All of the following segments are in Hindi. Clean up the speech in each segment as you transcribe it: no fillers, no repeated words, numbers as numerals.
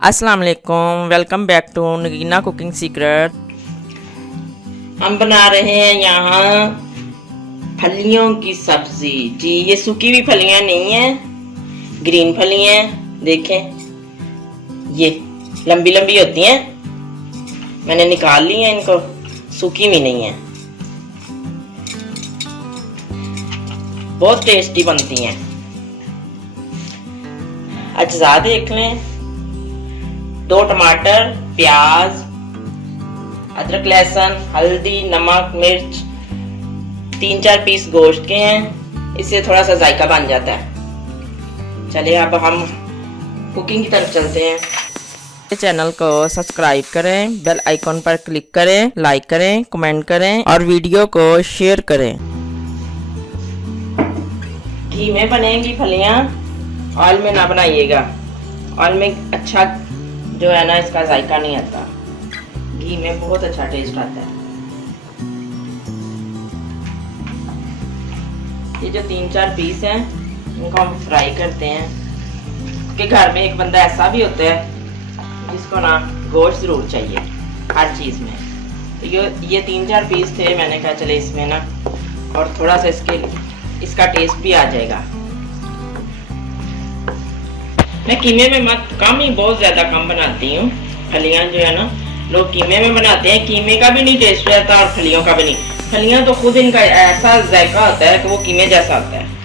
अस्सलाम वालेकुम, welcome back to Nagina cooking secret. हम बना रहे हैं यहाँ फलियों की सब्जी। जी, ये सूखी हुई फलियाँ नहीं है, ग्रीन फलियाँ हैं। देखें, ये लंबी लंबी होती हैं। मैंने निकाल ली है इनको, सूखी भी नहीं है। बहुत टेस्टी बनती हैं। अज्जा देख लें, 2 टमाटर, प्याज, अदरक, लहसुन, हल्दी, नमक, मिर्च, 3-4 पीस गोश्त के हैं। इससे थोड़ा सा जायका बन जाता है। चलिए अब हम कुकिंग की तरफ चलते हैं। चैनल को सब्सक्राइब करें, बेल आइकॉन पर क्लिक करें, लाइक करें, कमेंट करें और वीडियो को शेयर करें। घी में बनेंगी फलियां, ऑयल में ना बनाइएगा। ऑयल में अच्छा जो है ना, इसका जायका नहीं आता। घी में बहुत अच्छा टेस्ट आता है। ये जो 3-4 पीस हैं, इनको हम फ्राई करते हैं। क्योंकि घर में एक बंदा ऐसा भी होता है जिसको ना गोश्त जरूर चाहिए हर चीज में। तो ये 3-4 पीस थे। मैंने कहा चले इसमें ना और थोड़ा सा इसका टेस्ट भी आ जाएगा। मैं कीमे में कम ही, बहुत ज्यादा कम बनाती हूँ। फलियां जो है ना, लोग कीमे में बनाते हैं, कीमे का भी नहीं टेस्ट रहता और फलियों का भी नहीं। फलियां तो खुद इनका ऐसा जायका होता है कि वो कीमे जैसा होता है।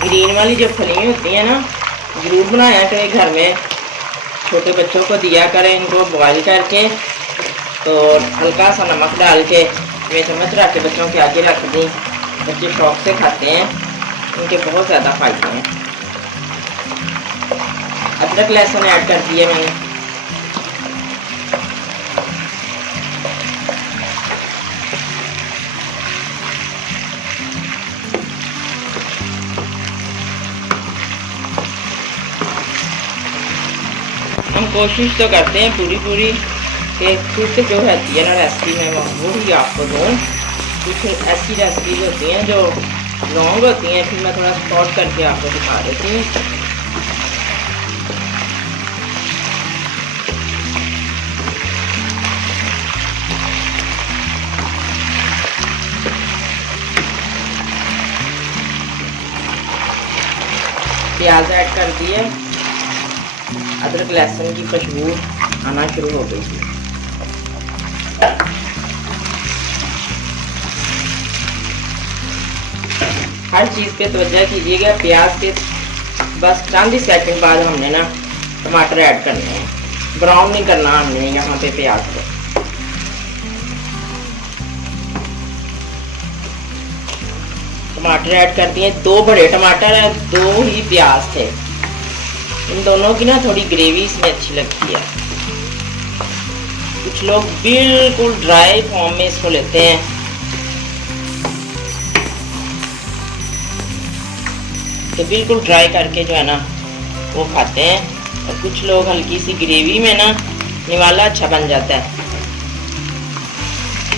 ग्रीन वाली जो फलियां होती हैं ना, जरूर बनाया करें घर में। छोटे बच्चों को दिया करें इनको बॉईल करके। तो हल्का सा नमक डाल के मैं चम्मच रख के बच्चों के आगे रख दी। बच्चे शौक से खाते हैं, उनके बहुत ज़्यादा फायदे हैं। अदरक लहसुन ऐड कर दिए मैंने। हम कोशिश तो करते हैं पूरी कि कुछ जो रहती है ना रेसिपी में वो भी आपको दूँ। कुछ ऐसी रेसिपीज होती हैं जो लॉन्ग होती हैं, फिर मैं थोड़ा शॉर्ट करके आपको दिखा देती हूँ। प्याज ऐड कर दिए, अदरक लहसुन की खुशबू आना शुरू हो गई थी। हर चीज़ पे तवज्जो कीजिएगा। प्याज के बस चंद ही सेकंड बाद हमने ना टमाटर ऐड करने हैं। ब्राउन नहीं करना हमने यहाँ पे प्याज को। टमाटर ऐड कर दिए। 2 बड़े टमाटर है, 2 ही प्याज थे। इन दोनों की ना थोड़ी ग्रेवी इसमें अच्छी लगती है। कुछ लोग बिल्कुल ड्राई फॉर्म में इसको लेते हैं, तो बिल्कुल ड्राई करके जो है ना वो खाते हैं। और कुछ लोग हल्की सी ग्रेवी में ना, निवाला अच्छा बन जाता है,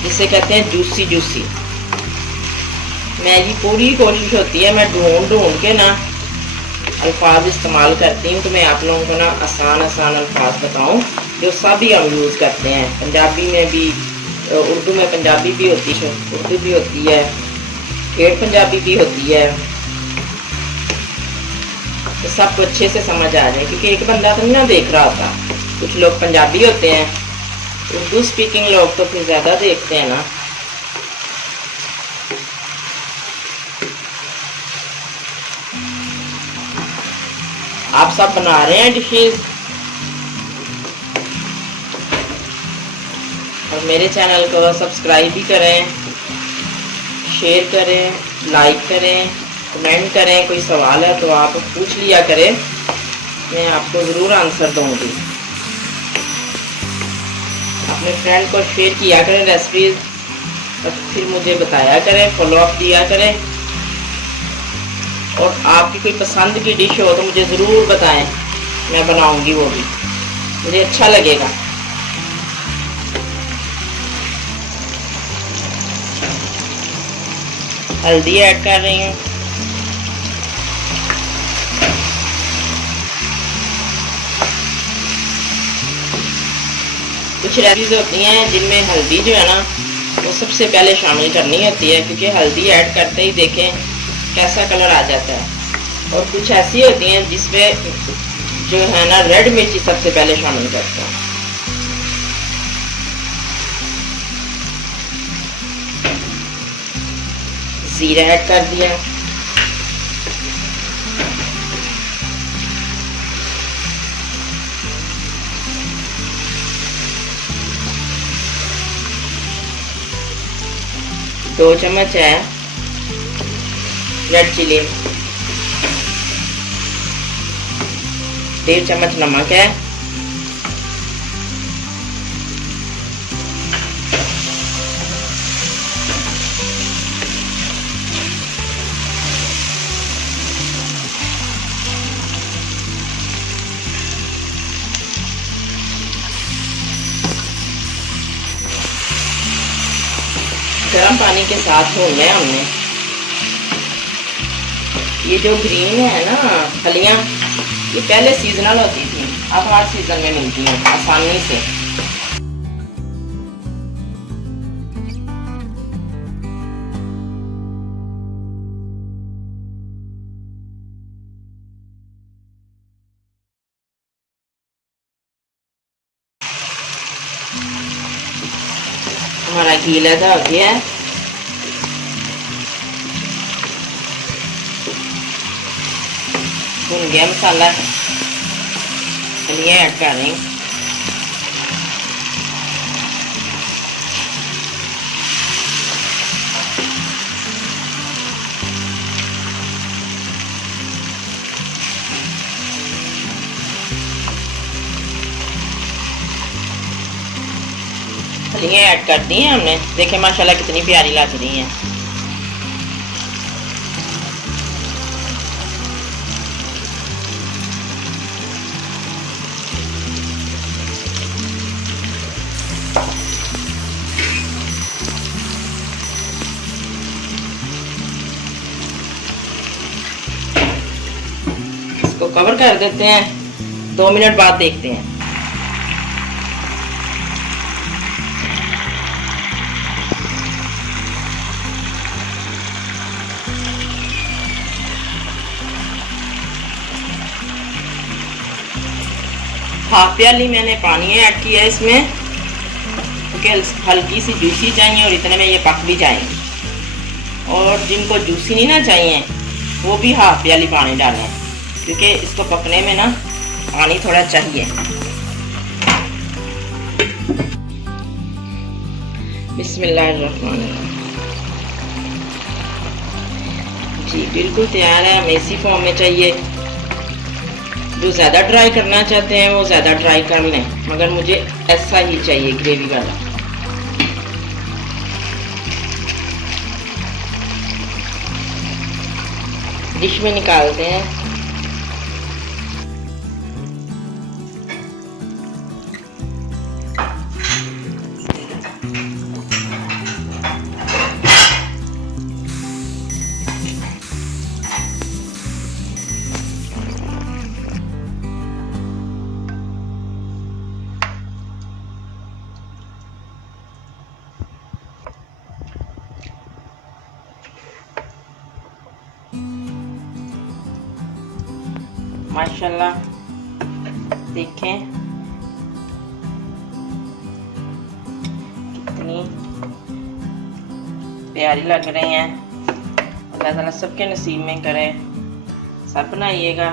जिसे कहते हैं जूसी जूसी। मेरी पूरी कोशिश होती है, मैं ढूंढ के ना अल्फाज इस्तेमाल करती हूँ, तो मैं आप लोगों को ना आसान अल्फाज बताऊँ जो सभी हम यूज़ करते हैं। पंजाबी में भी, उर्दू में पंजाबी भी होती है, उर्दू भी होती है, ठेठ पंजाबी भी होती है। तो सबको अच्छे से समझ आ जाए, क्योंकि एक बंदा तो नहीं ना देख रहा होता। कुछ लोग पंजाबी होते हैं, उर्दू स्पीकिंग लोग तो फिर ज़्यादा देखते हैं ना। आप सब बना रहे हैं डिशेज। और मेरे चैनल को सब्सक्राइब भी करें, शेयर करें, लाइक करें, कमेंट करें। कोई सवाल है तो आप पूछ लिया करें, मैं आपको ज़रूर आंसर दूंगी। अपने फ्रेंड को शेयर किया करें रेसिपी, तो फिर मुझे बताया करें, फॉलो अप दिया करें। और आपकी कोई पसंद की डिश हो तो मुझे ज़रूर बताएं, मैं बनाऊंगी, वो भी मुझे अच्छा लगेगा। हल्दी ऐड कर रही हूँ। कुछ रेसिपीज होती हैं जिनमें हल्दी जो है ना वो सबसे पहले शामिल करनी होती है, क्योंकि हल्दी ऐड करते ही देखें कैसा कलर आ जाता है। और कुछ ऐसी होती हैं जिसमें जो है ना रेड मिर्ची सबसे पहले शामिल करते हैं। जीरा ऐड कर दिया। दो चम्मच है रेड चिली, 1.5 चम्मच नमक है, गर्म पानी के साथ भूनना है हमने। ये जो ग्रीन है ना फलियां, ये पहले सीजनल होती थी, अब हर सीजन में मिलती हैं आसानी से। हमारा घी लगा हो गया है। भुन गया मसाला, चलिए ऐड कर रही हूँ। फलियाँ ऐड कर दी हैं हमने, देखें माशाल्लाह कितनी प्यारी लग रही हैं। इसको कवर कर देते हैं, 2 मिनट बाद देखते हैं। हाफ प्याली मैंने पानी ऐड किया है इसमें, क्योंकि हल्की सी जूसी चाहिए और इतने में ये पक भी जाएंगे। और जिनको जूसी नहीं ना चाहिए वो भी हाफ प्याली पानी डालें, क्योंकि इसको पकने में ना पानी थोड़ा चाहिए। बिस्मिल्लाहिर्रहमानिर्रहीम। जी बिल्कुल तैयार है, हमें इसी फॉर्म में चाहिए। जो ज़्यादा ड्राई करना चाहते हैं वो ज़्यादा ड्राई कर लें, मगर मुझे ऐसा ही चाहिए ग्रेवी वाला। डिश में निकालते हैं। माशाल्लाह देखें कितनी प्यारी लग रही हैं। अल्लाह ताला सबके नसीब में करे, सब बनाइएगा।